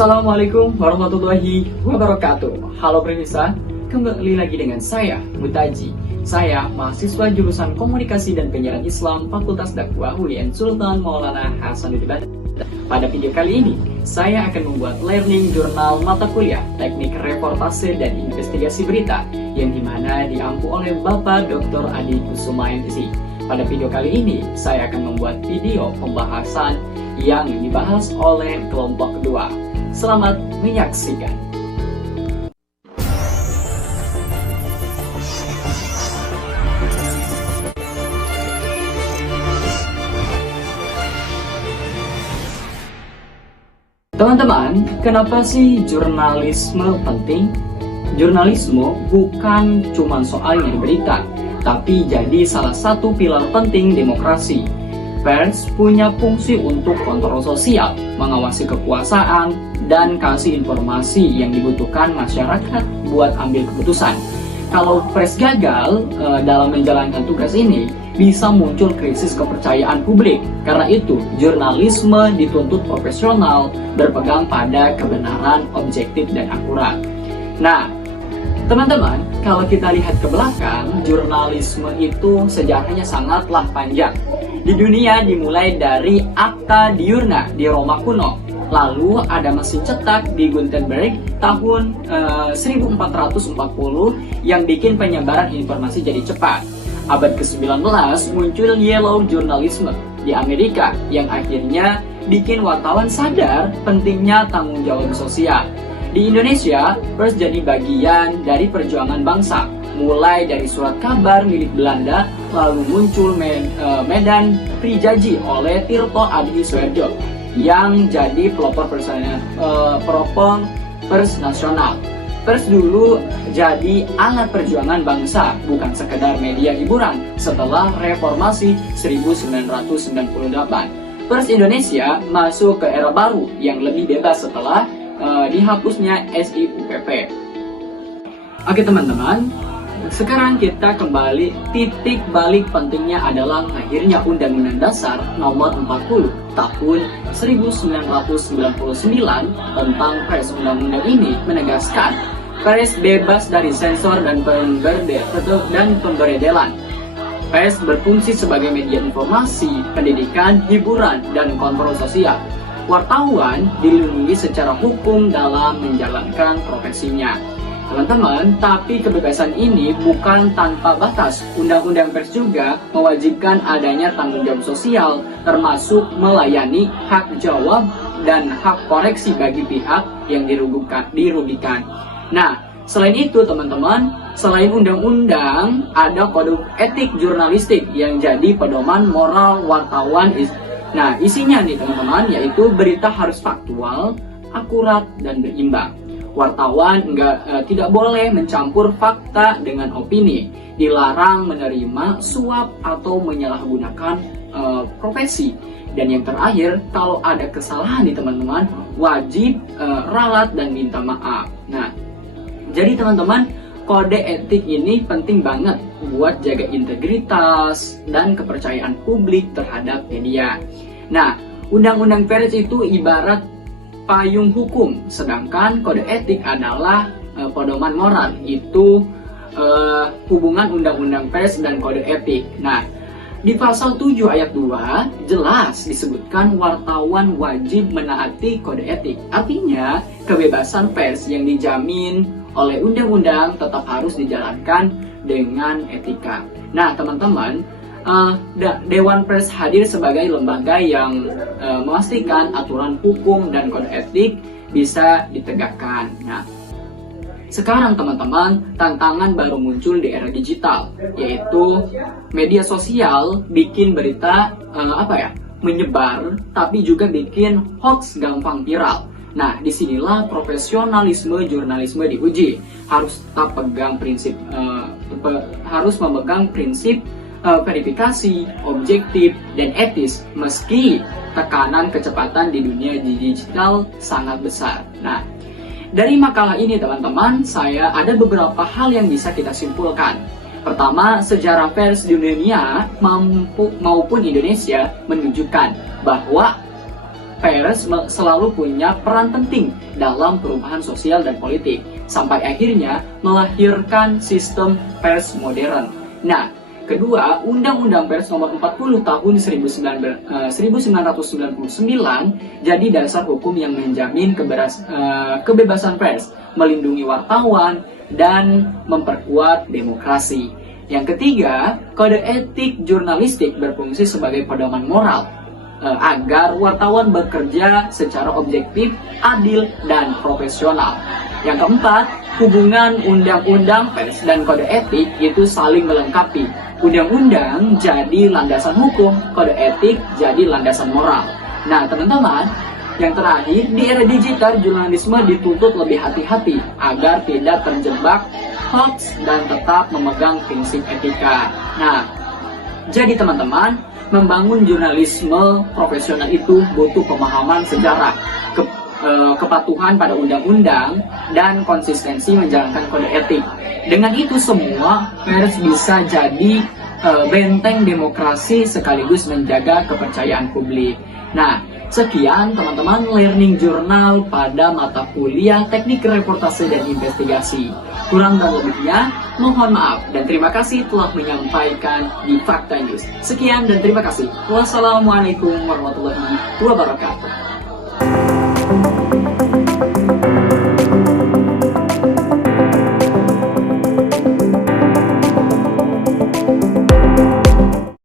Assalamualaikum warahmatullahi wabarakatuh. Halo pemirsa, kembali lagi dengan saya, Mutaji. Saya mahasiswa jurusan Komunikasi dan Penyiaran Islam Fakultas Dakwah UIN Sultan Maulana Hasanuddin Banten. Pada video kali ini, saya akan membuat learning jurnal mata kuliah Teknik Reportase dan Investigasi Berita yang dimana diampu oleh Bapak Dr. Adi Kusuma MSc. Pada video kali ini, saya akan membuat video pembahasan yang dibahas oleh kelompok kedua. Selamat menyaksikan. Teman-teman, kenapa sih jurnalisme penting? Jurnalisme bukan cuma soal yang berita, tapi jadi salah satu pilar penting demokrasi. Pers punya fungsi untuk kontrol sosial, mengawasi kekuasaan, dan kasih informasi yang dibutuhkan masyarakat buat ambil keputusan. Kalau pers gagal dalam menjalankan tugas ini, bisa muncul krisis kepercayaan publik. Karena itu, jurnalisme dituntut profesional, berpegang pada kebenaran, objektif, dan akurat. Nah, teman-teman, kalau kita lihat ke belakang, jurnalisme itu sejarahnya sangatlah panjang. Di dunia dimulai dari Acta Diurna di Roma kuno. Lalu ada mesin cetak di Gutenberg tahun 1440 yang bikin penyebaran informasi jadi cepat. Abad ke-19 muncul Yellow Journalism di Amerika yang akhirnya bikin wartawan sadar pentingnya tanggung jawab sosial. Di Indonesia, pers jadi bagian dari perjuangan bangsa, mulai dari surat kabar milik Belanda, lalu muncul Medan Prijaji oleh Tirto Adi Suerjo yang jadi pelopor pers nasional. Pers dulu jadi alat perjuangan bangsa, bukan sekedar media hiburan. Setelah reformasi 1998, pers Indonesia masuk ke era baru yang lebih bebas setelah dihapusnya SIUPP. Oke teman-teman, sekarang kita kembali. Titik balik pentingnya adalah lahirnya Undang-Undang Dasar Nomor 40 Tahun 1999 tentang pers. Undang-undang ini menegaskan pers bebas dari sensor dan pemberedelan. Pers berfungsi sebagai media informasi, pendidikan, hiburan, dan kontrol sosial. Wartawan dilindungi secara hukum dalam menjalankan profesinya. Teman-teman, tapi kebebasan ini bukan tanpa batas. Undang-undang pers juga mewajibkan adanya tanggung jawab sosial, termasuk melayani hak jawab dan hak koreksi bagi pihak yang dirugikan. Nah, selain itu teman-teman, selain undang-undang, ada kode etik jurnalistik yang jadi pedoman moral wartawan. Nah, isinya nih teman-teman, yaitu berita harus faktual, akurat, dan berimbang. Wartawan tidak boleh mencampur fakta dengan opini, dilarang menerima suap atau menyalahgunakan profesi. Dan yang terakhir, kalau ada kesalahan nih teman-teman, wajib ralat dan minta maaf. Nah, jadi teman-teman, kode etik ini penting banget buat jaga integritas dan kepercayaan publik terhadap media. Nah, undang-undang pers itu ibarat payung hukum, sedangkan kode etik adalah pedoman moral. Itu hubungan undang-undang pers dan kode etik. Nah, di pasal 7 ayat 2 jelas disebutkan wartawan wajib menaati kode etik. Artinya, kebebasan pers yang dijamin oleh undang-undang tetap harus dijalankan dengan etika. Nah, teman-teman, Dewan Pers hadir sebagai lembaga yang memastikan aturan hukum dan kode etik bisa ditegakkan. Nah, sekarang teman-teman, tantangan baru muncul di era digital, yaitu media sosial bikin berita menyebar, tapi juga bikin hoax gampang viral. Nah, disinilah profesionalisme jurnalisme diuji. Harus memegang prinsip verifikasi, objektif, dan etis meski tekanan kecepatan di dunia digital sangat besar. Nah, dari makalah ini teman-teman, saya ada beberapa hal yang bisa kita simpulkan. Pertama, sejarah pers di dunia maupun Indonesia menunjukkan bahwa pers selalu punya peran penting dalam perubahan sosial dan politik, sampai akhirnya melahirkan sistem pers modern. Nah, kedua, Undang-Undang Pers Nomor 40 Tahun 1999 jadi dasar hukum yang menjamin kebebasan pers, melindungi wartawan, dan memperkuat demokrasi. Yang ketiga, kode etik jurnalistik berfungsi sebagai pedoman moral agar wartawan bekerja secara objektif, adil, dan profesional. Yang keempat, hubungan undang-undang pers dan kode etik itu saling melengkapi. Undang-undang jadi landasan hukum, kode etik jadi landasan moral. Nah, teman-teman, yang terakhir, di era digital, jurnalisme dituntut lebih hati-hati agar tidak terjebak hoax dan tetap memegang prinsip etika. Nah, jadi teman-teman, membangun jurnalisme profesional itu butuh pemahaman sejarah, kepatuhan pada undang-undang, dan konsistensi menjalankan kode etik. Dengan itu semua, pers bisa jadi benteng demokrasi sekaligus menjaga kepercayaan publik. Nah, sekian teman-teman learning jurnal pada mata kuliah teknik reportase dan investigasi. Kurang dan lebihnya, mohon maaf dan terima kasih telah menyampaikan di Fakta News. Sekian dan terima kasih. Wassalamualaikum warahmatullahi wabarakatuh.